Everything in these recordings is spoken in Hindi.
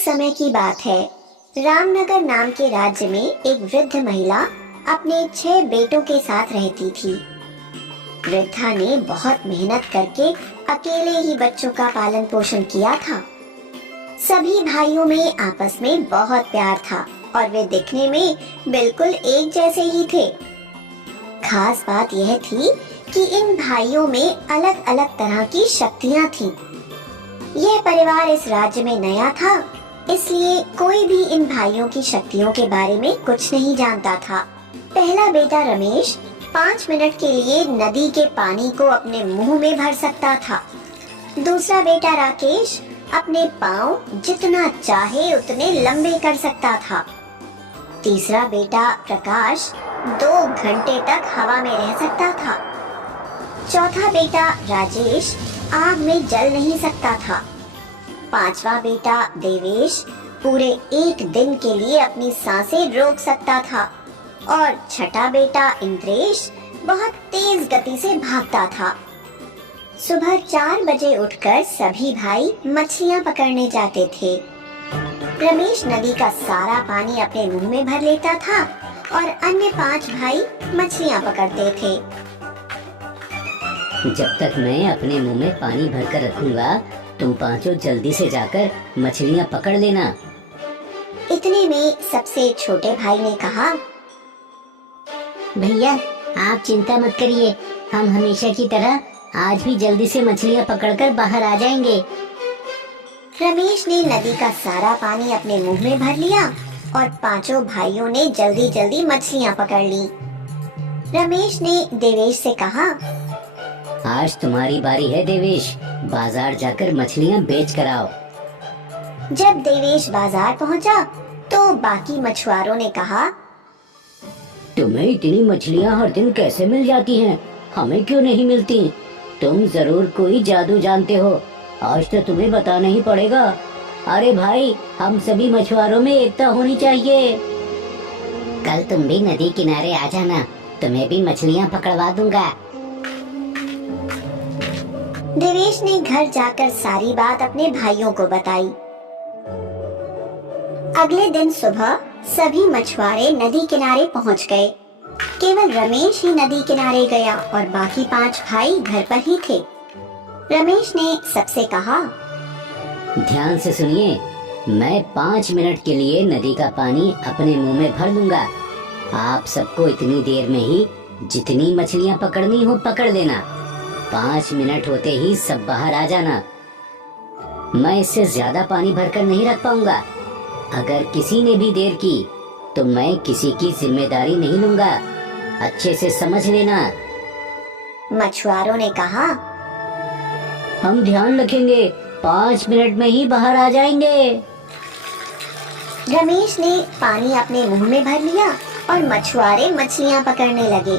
समय की बात है। रामनगर नाम के राज्य में एक वृद्ध महिला अपने 6 बेटों के साथ रहती थी। वृद्धा ने बहुत मेहनत करके अकेले ही बच्चों का पालन पोषण किया था। सभी भाइयों में आपस में बहुत प्यार था और वे दिखने में बिल्कुल एक जैसे ही थे। खास बात यह थी कि इन भाइयों में अलग अलग तरह की शक्तियां थीं। यह परिवार इस राज्य में नया था, इसलिए कोई भी इन भाइयों की शक्तियों के बारे में कुछ नहीं जानता था। पहला बेटा रमेश 5 मिनट के लिए नदी के पानी को अपने मुंह में भर सकता था। दूसरा बेटा राकेश अपने पाँव जितना चाहे उतने लंबे कर सकता था। तीसरा बेटा प्रकाश 2 घंटे तक हवा में रह सकता था। चौथा बेटा राजेश आग में जल नहीं सकता था। पांचवा बेटा देवेश पूरे 1 दिन के लिए अपनी सांसें रोक सकता था और छठा बेटा इंद्रेश बहुत तेज गति से भागता था। सुबह 4 बजे उठकर सभी भाई मछलियां पकड़ने जाते थे। रमेश नदी का सारा पानी अपने मुंह में भर लेता था और अन्य 5 भाई मछलियां पकड़ते थे। जब तक मैं अपने मुंह में पानी भरकर रखूंगा, तुम पांचों जल्दी से जाकर मछलियां पकड़ लेना। इतने में सबसे छोटे भाई ने कहा, भैया आप चिंता मत करिए, हम हमेशा की तरह आज भी जल्दी से मछलियां पकड़कर बाहर आ जाएंगे। रमेश ने नदी का सारा पानी अपने मुंह में भर लिया और पांचों भाइयों ने जल्दी जल्दी मछलियां पकड़ ली। रमेश ने देवेश से कहा, आज तुम्हारी बारी है देवेश, बाजार जाकर मछलियां बेच कर आओ। जब देवेश बाजार पहुंचा, तो बाकी मछुआरों ने कहा, तुम्हें इतनी मछलियां हर दिन कैसे मिल जाती हैं? हमें क्यों नहीं मिलती? तुम जरूर कोई जादू जानते हो, आज तो तुम्हें बताना ही पड़ेगा। अरे भाई, हम सभी मछुआरों में एकता होनी चाहिए। कल तुम भी नदी किनारे आ जाना, तुम्हें भी मछलियां पकड़वा दूंगा। देवेश ने घर जाकर सारी बात अपने भाइयों को बताई। अगले दिन सुबह सभी मछुआरे नदी किनारे पहुंच गए। केवल रमेश ही नदी किनारे गया और बाकी 5 भाई घर पर ही थे। रमेश ने सबसे कहा, ध्यान से सुनिए, मैं 5 मिनट के लिए नदी का पानी अपने मुंह में भर लूंगा। आप सबको इतनी देर में ही जितनी मछलियां पकड़नी हो पकड़ लेना। 5 मिनट होते ही सब बाहर आ जाना। मैं इससे ज्यादा पानी भरकर नहीं रख पाऊंगा। अगर किसी ने भी देर की तो मैं किसी की जिम्मेदारी नहीं लूंगा, अच्छे से समझ लेना। मछुआरों ने कहा, हम ध्यान रखेंगे, 5 मिनट में ही बाहर आ जाएंगे। रमेश ने पानी अपने मुंह में भर लिया और मछुआरे मछलियां पकड़ने लगे।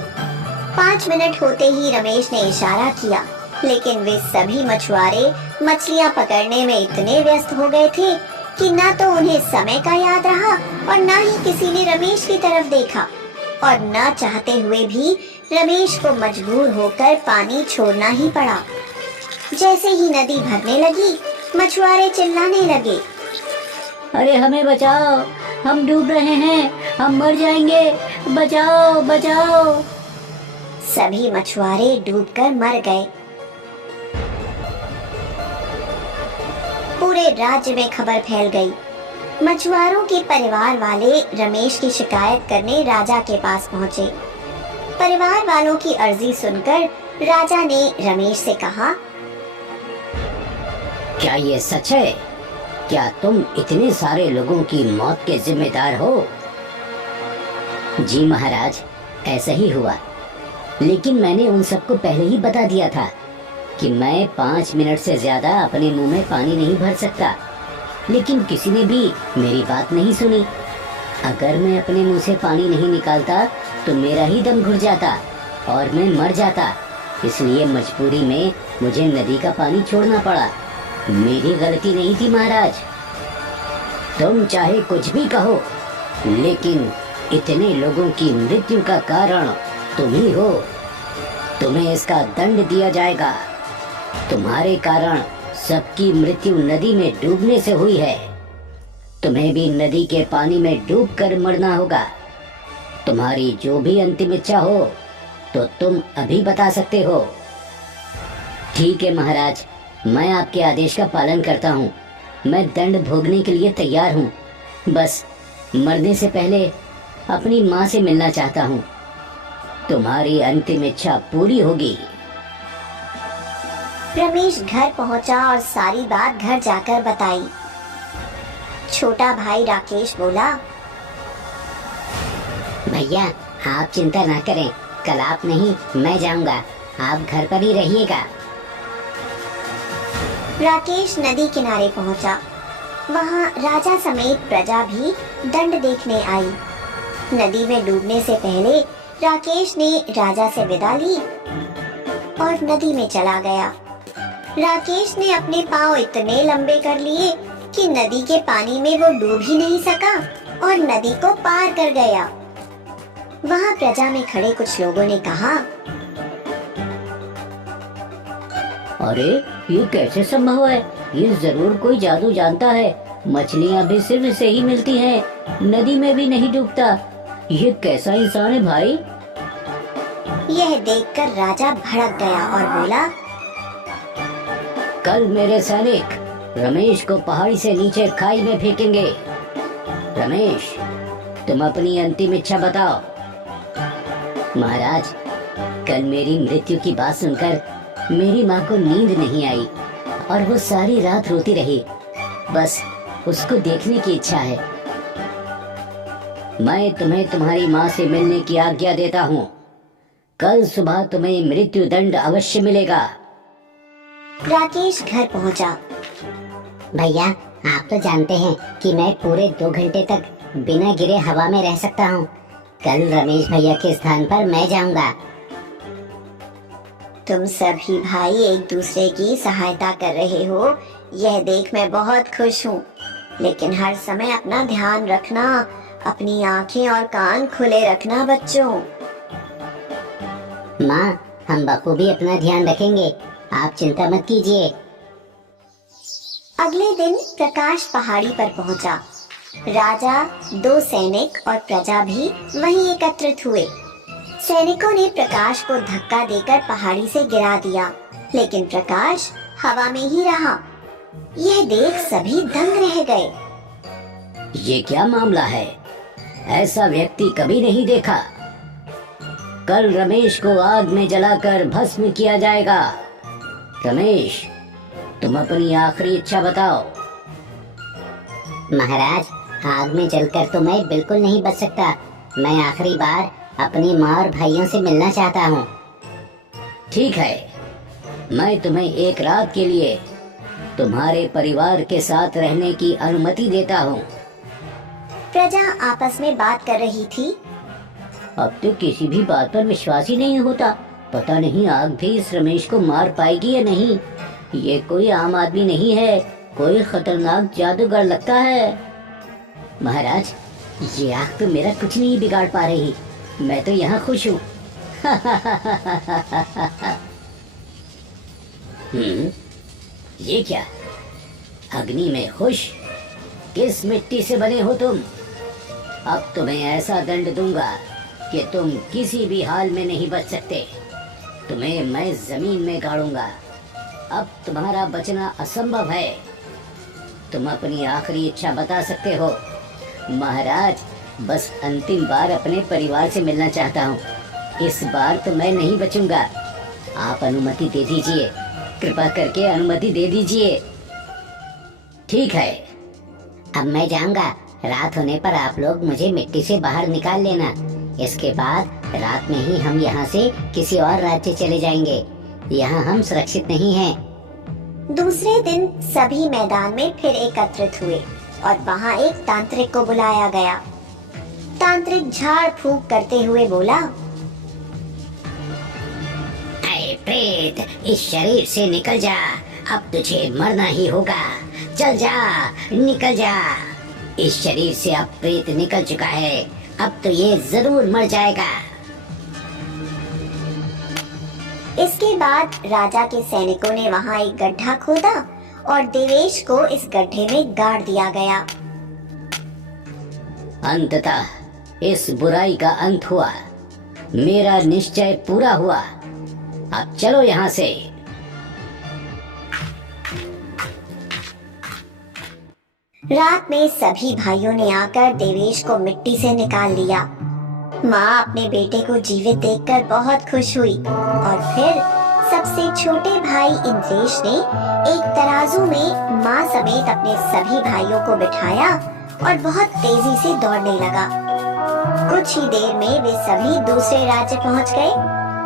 5 मिनट होते ही रमेश ने इशारा किया, लेकिन वे सभी मछुआरे मछलियां पकड़ने में इतने व्यस्त हो गए थे कि ना तो उन्हें समय का याद रहा और ना ही किसी ने रमेश की तरफ देखा, और न चाहते हुए भी रमेश को मजबूर होकर पानी छोड़ना ही पड़ा। जैसे ही नदी भरने लगी, मछुआरे चिल्लाने लगे, अरे हमें बचाओ, हम डूब रहे हैं, हम मर जाएंगे, बचाओ बचाओ। सभी मछुआरे डूबकर मर गए। पूरे राज्य में खबर फैल गई। मछुआरों के परिवार वाले रमेश की शिकायत करने राजा के पास पहुंचे। परिवार वालों की अर्जी सुनकर राजा ने रमेश से कहा, क्या ये सच है? क्या तुम इतने सारे लोगों की मौत के जिम्मेदार हो? जी महाराज, ऐसा ही हुआ, लेकिन मैंने उन सबको पहले ही बता दिया था कि मैं 5 मिनट से ज्यादा अपने मुंह में पानी नहीं भर सकता, लेकिन किसी ने भी मेरी बात नहीं सुनी। अगर मैं अपने मुंह से पानी नहीं निकालता तो मेरा ही दम घुट जाता और मैं मर जाता। इसलिए मजबूरी में मुझे नदी का पानी छोड़ना पड़ा। मेरी गलती नहीं थी महाराज। तुम चाहे कुछ भी कहो, लेकिन इतने लोगों की मृत्यु का कारण तुम ही हो। तुम्हें इसका दंड दिया जाएगा। तुम्हारे कारण सबकी मृत्यु नदी में डूबने से हुई है। तुम्हें भी नदी के पानी में डूब कर मरना होगा। तुम्हारी जो भी अंतिम इच्छा हो तो तुम अभी बता सकते हो। ठीक है महाराज, मैं आपके आदेश का पालन करता हूँ। मैं दंड भोगने के लिए तैयार हूँ। बस मरने से पहले अपनी माँ से मिलना चाहता हूँ। तुम्हारी अंतिम इच्छा पूरी होगी। रमेश घर पहुंचा और सारी बात घर जाकर बताई। छोटा भाई राकेश बोला, भैया आप चिंता ना करें, कल आप नहीं मैं जाऊंगा, आप घर पर ही रहिएगा। राकेश नदी किनारे पहुंचा। वहां राजा समेत प्रजा भी दंड देखने आई। नदी में डूबने से पहले राकेश ने राजा से विदा ली और नदी में चला गया। राकेश ने अपने पांव इतने लंबे कर लिए कि नदी के पानी में वो डूब ही नहीं सका और नदी को पार कर गया। वहां प्रजा में खड़े कुछ लोगों ने कहा, अरे ये कैसे संभव है? ये जरूर कोई जादू जानता है। मछलियाँ भी सिर्फ इसे ही मिलती हैं, नदी में भी नहीं डूबता। ये कैसा इंसान है भाई? यह देखकर राजा भड़क गया और बोला, कल मेरे सैनिक रमेश को पहाड़ी से नीचे खाई में फेंकेंगे। रमेश, तुम अपनी अंतिम इच्छा बताओ। महाराज, कल मेरी मृत्यु की बात सुनकर मेरी माँ को नींद नहीं आई और वो सारी रात रोती रही। बस उसको देखने की इच्छा है। मैं तुम्हें तुम्हारी माँ से मिलने की आज्ञा देता हूँ। कल सुबह तुम्हें मृत्यु दंड अवश्य मिलेगा। राकेश घर पहुंचा। भैया आप तो जानते हैं कि मैं पूरे 2 घंटे तक बिना गिरे हवा में रह सकता हूँ। कल रमेश भैया के स्थान पर मैं जाऊंगा। तुम सभी भाई एक दूसरे की सहायता कर रहे हो, यह देख मैं बहुत खुश हूँ। लेकिन हर समय अपना ध्यान रखना, अपनी आंखें और कान खुले रखना बच्चों। माँ, हम बखूबी अपना ध्यान रखेंगे, आप चिंता मत कीजिए। अगले दिन प्रकाश पहाड़ी पर पहुंचा। राजा, 2 सैनिक और प्रजा भी वहीं एकत्रित हुए। सैनिकों ने प्रकाश को धक्का देकर पहाड़ी से गिरा दिया, लेकिन प्रकाश हवा में ही रहा। यह देख सभी दंग रह गए। ये क्या मामला है? ऐसा व्यक्ति कभी नहीं देखा। कल रमेश को आग में जलाकर भस्म किया जाएगा। रमेश, तुम अपनी आखिरी इच्छा बताओ। महाराज, आग में जलकर तो मैं बिल्कुल नहीं बच सकता। मैं आखिरी बार अपनी माँ और भाइयों से मिलना चाहता हूँ। ठीक है, मैं तुम्हें एक रात के लिए तुम्हारे परिवार के साथ रहने की अनुमति देता हूँ। प्रजा आपस में बात कर रही थी। अब तो किसी भी बात पर विश्वास ही नहीं होता। पता नहीं आग भी इस रमेश को मार पाएगी या नहीं। ये कोई आम आदमी नहीं है, कोई खतरनाक जादूगर लगता है। महाराज, ये आग तो मेरा कुछ नहीं बिगाड़ पा रही। मैं तो यहाँ खुश हूँ। ये क्या? अग्नि में खुश? किस मिट्टी से बने हो तुम? अब तुम्हें ऐसा दंड दूंगा कि तुम किसी भी हाल में नहीं बच सकते। तुम्हें मैं जमीन में गाड़ूंगा। अब तुम्हारा बचना असंभव है। तुम अपनी आखिरी इच्छा बता सकते हो। महाराज, बस अंतिम बार अपने परिवार से मिलना चाहता हूँ। इस बार तो मैं नहीं बचूंगा। आप अनुमति दे दीजिए, कृपा करके अनुमति दे दीजिए। ठीक है, अब मैं जाऊंगा। रात होने पर आप लोग मुझे मिट्टी से बाहर निकाल लेना। इसके बाद रात में ही हम यहाँ से किसी और राज्य चले जाएंगे। यहाँ हम सुरक्षित नहीं हैं। दूसरे दिन सभी मैदान में फिर एकत्रित हुए और वहाँ एक तांत्रिक को बुलाया गया। तांत्रिक झाड़ फूंक करते हुए बोला, अरे प्रेत, इस शरीर से निकल जा। अब तुझे मरना ही होगा। चल जा, निकल जा। इस शरीर से अब प्रेत निकल चुका है। अब तो ये जरूर मर जाएगा। इसके बाद राजा के सैनिकों ने वहाँ एक गड्ढा खोदा और देवेश को इस गड्ढे में गाड़ दिया गया। अंततः इस बुराई का अंत हुआ। मेरा निश्चय पूरा हुआ। अब चलो यहाँ से। रात में सभी भाइयों ने आकर देवेश को मिट्टी से निकाल लिया। माँ अपने बेटे को जीवित देखकर बहुत खुश हुई और फिर सबसे छोटे भाई इंद्रेश ने एक तराजू में माँ समेत अपने सभी भाइयों को बिठाया और बहुत तेजी से दौड़ने लगा। कुछ ही देर में वे सभी दूसरे राज्य पहुँच गए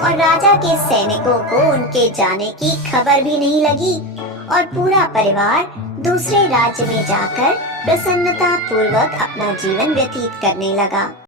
और राजा के सैनिकों को उनके जाने की खबर भी नहीं लगी और पूरा परिवार दूसरे राज्य में जाकर प्रसन्नता पूर्वक अपना जीवन व्यतीत करने लगा।